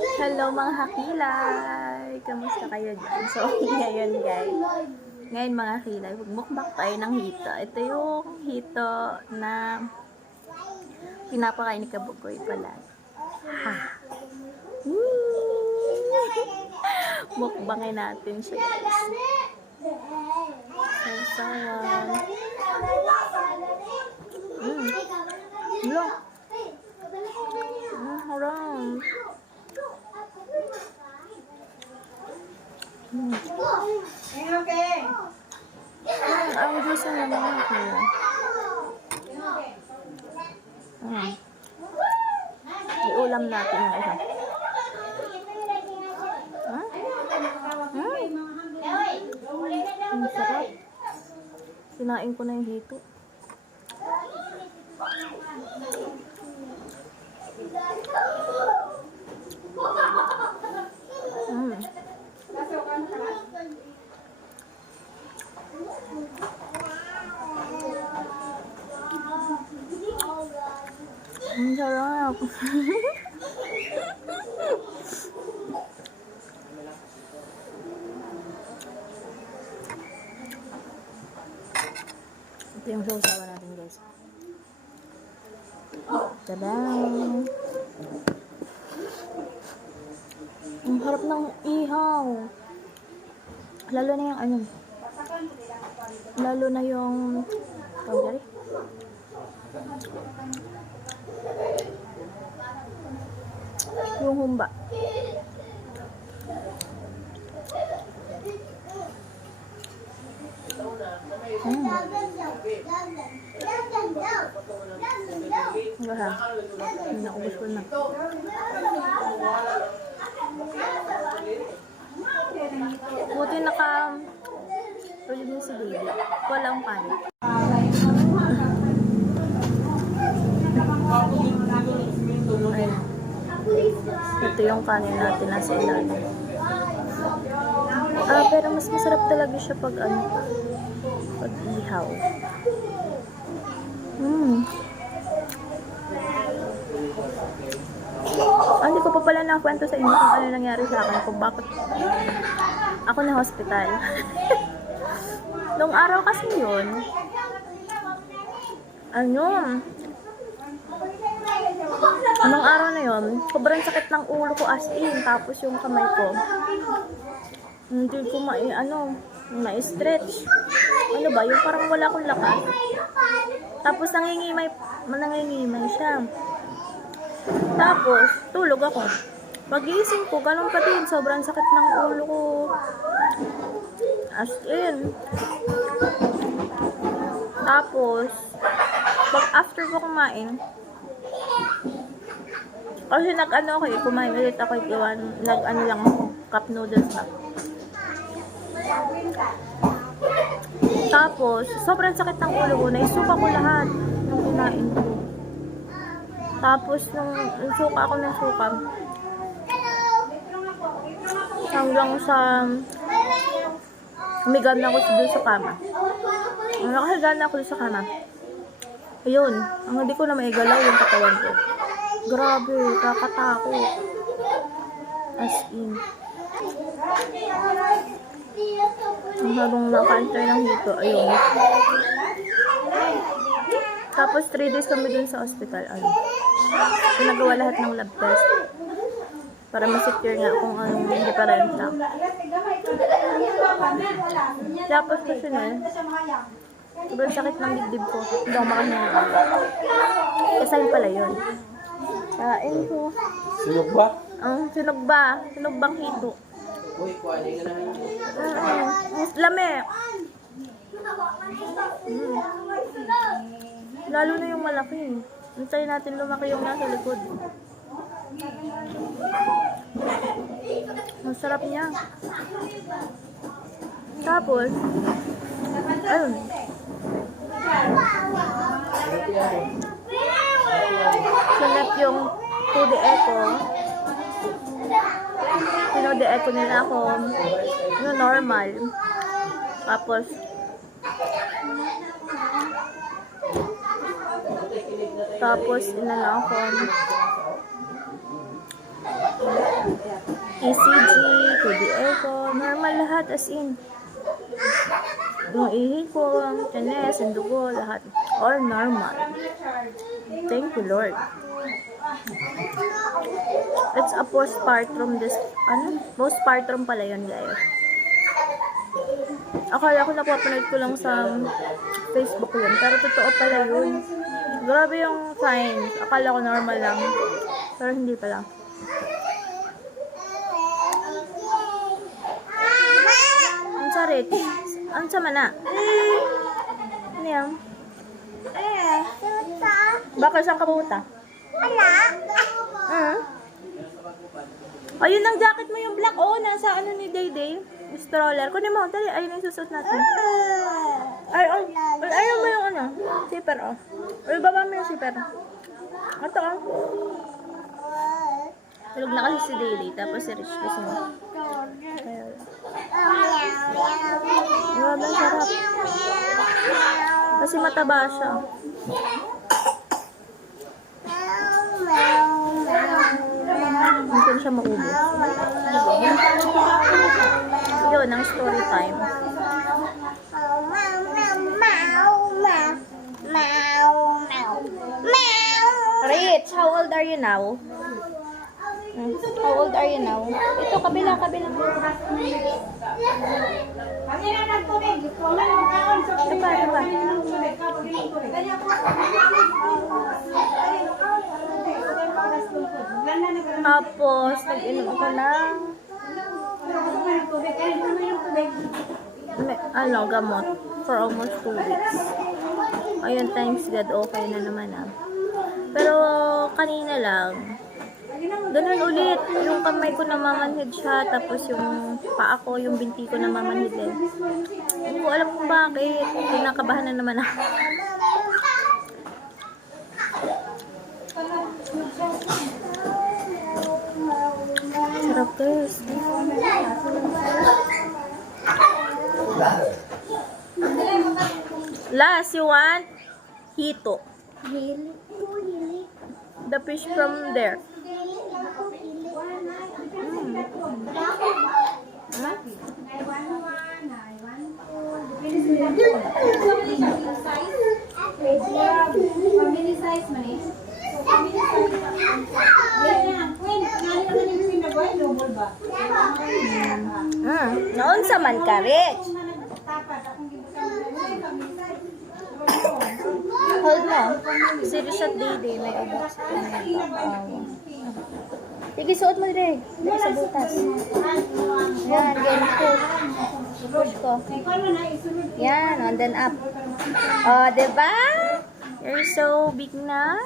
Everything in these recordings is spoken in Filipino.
Hello mga hakilay! Kamusta kayo dyan? So, ngayon guys. Ngayon mga hakilay, magmukbang tayo ng hito. Ito yung hito na pinapakain ni Kabukoy pala. Ha! Mukbangin natin siya guys. Sasawan. Hello! Haram! Ang juice na naman ako. Iulam natin yung isa. Ang sarap. Sinain ko na yung hito. Ang sarap. Ito yung sausawa natin guys. Tadang! Ang harap ng ihaw. Lalo na yung ano. Lalo na yung tawag yung humba. Wala. Nakubos ko na. Buti tulog mo si baby. Walang panik. Ayun. Ito yung kanin natin nasa ilalim. Pero mas masarap talaga siya pag pag ihaw. Hindi ko pa pala nakwento sa inyo kung ano nangyari sa akin, kung bakit ako na hospital. Nung araw kasi yun, anong araw na yun, sobrang sakit ng ulo ko as in, tapos yung kamay ko, hindi ko ma-stretch. Ano ba, yung parang wala akong lakas. Tapos nangingimay siya. Tapos, tulog ako. Pag-iising ko, ganun pa din, sobrang sakit ng ulo ko. As in. Tapos, after ko kumain, kasi kumain ulit ako, lang cup noodles na. Tapos, sobrang sakit ng ulo ko, naisuka ko lahat ng kinain ko. Tapos, nung suka ako ng suka, hanggang sa umiga na ako doon sa kama. Nakahiga na ako doon sa kama. Ayun, hindi ko na maigalaw yung katawan ko. Grabe, kakatakot. As in. Habang nakaantay ng hito, ayun. Tapos 3 days kami dun sa hospital. Pinagawa lahat ng lab test para ma-secure nga kung anong diferensya. Tapos kasi sobrang sakit ng dibdib ko. Hindi ako makahinga. Kasi pala yun. Kain ko. Sinog ba? Sinog ba? Sinog bang hito? Lame. Lalo na yung malaki. Hintayin natin lumaki yung nasa likod. Ang sarap niya. Tapos, ayun. Sunod yung 2D Eco. Pinode Eco nila ako. Normal. Tapos, Tapos, inala ako. ECG, KD echo, normal lahat as in. Yung ihi ko, ang tiyanes, ang dugo, lahat. All normal. Thank you, Lord. It's a postpartum postpartum pala yun, guys. Akala ko napapanood ko lang sa Facebook yun, pero totoo pala yun. Grabe yung signs. Akala ko normal lang, pero hindi pala. Ang sarit. Ang sama na. Ano yan? Bakit saan ka pumunta? Ayun ang jacket mo yung black. Oh, nasa ano ni Day Day. Stroller. Kunin mo. Dali. Ayun yung susuot natin. Ayun mo yung ano. Zipper, oh. Uy, baba mo yung zipper. Ito, oh. Tulog na kasi si Day Day. Tapos si Rich kasi mo. Grabe, ang sarap. Kasi mataba siya. Hindi ko siya maubos. Yun, ang story time. Rich, how old are you now? How old are you now? Ito, kabila. Tapos, nag-inom ko ng gamot for almost 2 weeks. Ayun, thanks God, okay na naman Pero, kanina lang, ganun ulit. Yung kamay ko namamanhid siya, tapos yung paa ko, yung binti ko namamanhid din. Hindi ko alam kung bakit. Kinakabahan na naman ako. Sarap guys. Last, you want hito. The fish from there. Family size man eh. Noon sa man ka, Rich. Hold mo. Si Richard Day may ubos. Sige, suot mo rin. Dito sa butas. Yan, ganyan push. Push ko. Yan, and then up. Oh, diba? You're so big na.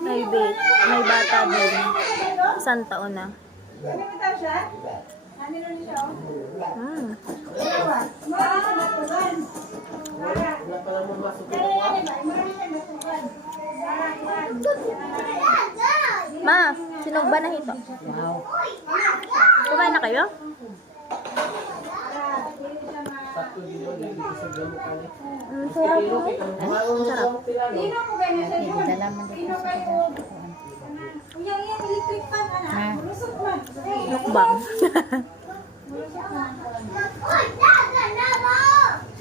May bata din. 1 taon na. Ma, sinog ba na hito? Wow. Kumain na kayo? Sarap mo. Sarap. Mukbang.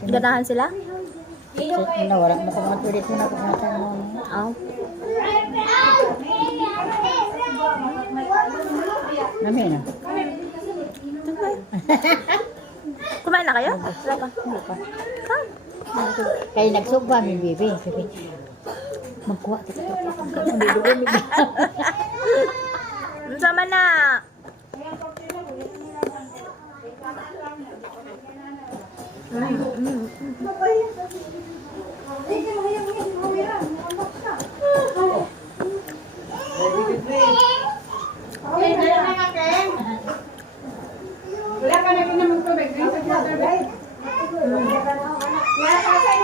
Ganahan sila? Wala mo kung matulit mo na kung matanong. Namin na. Kumain na kayo? Wala pa. Hindi pa. Kaya nagsugba mi bibi. Sabi, magkuha kita ito. Hindi doon mi. Sama na.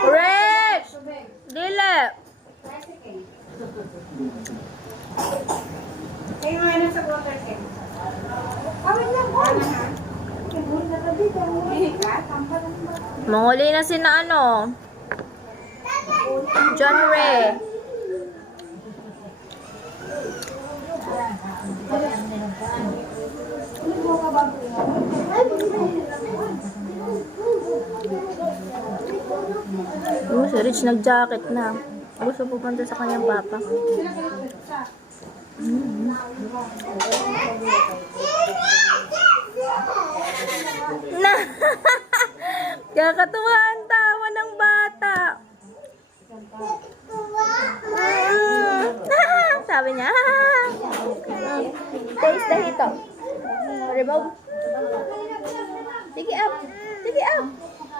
Rich! Dili! Kayo nga na sa water ken. Kawin lang po. Manguli na si na John Ray. Rich nag-jacket na. Gusto pupunta sa kanyang papa. Na! Kakatuwa ang tawa ng bata. Sabi niya, taste the hito. Remove. Sige up. Sige up.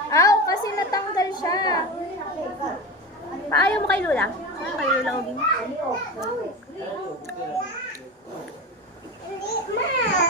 Aw, kasi natanggal siya. Paayaw mo kay Lula? Kay Lula Oging.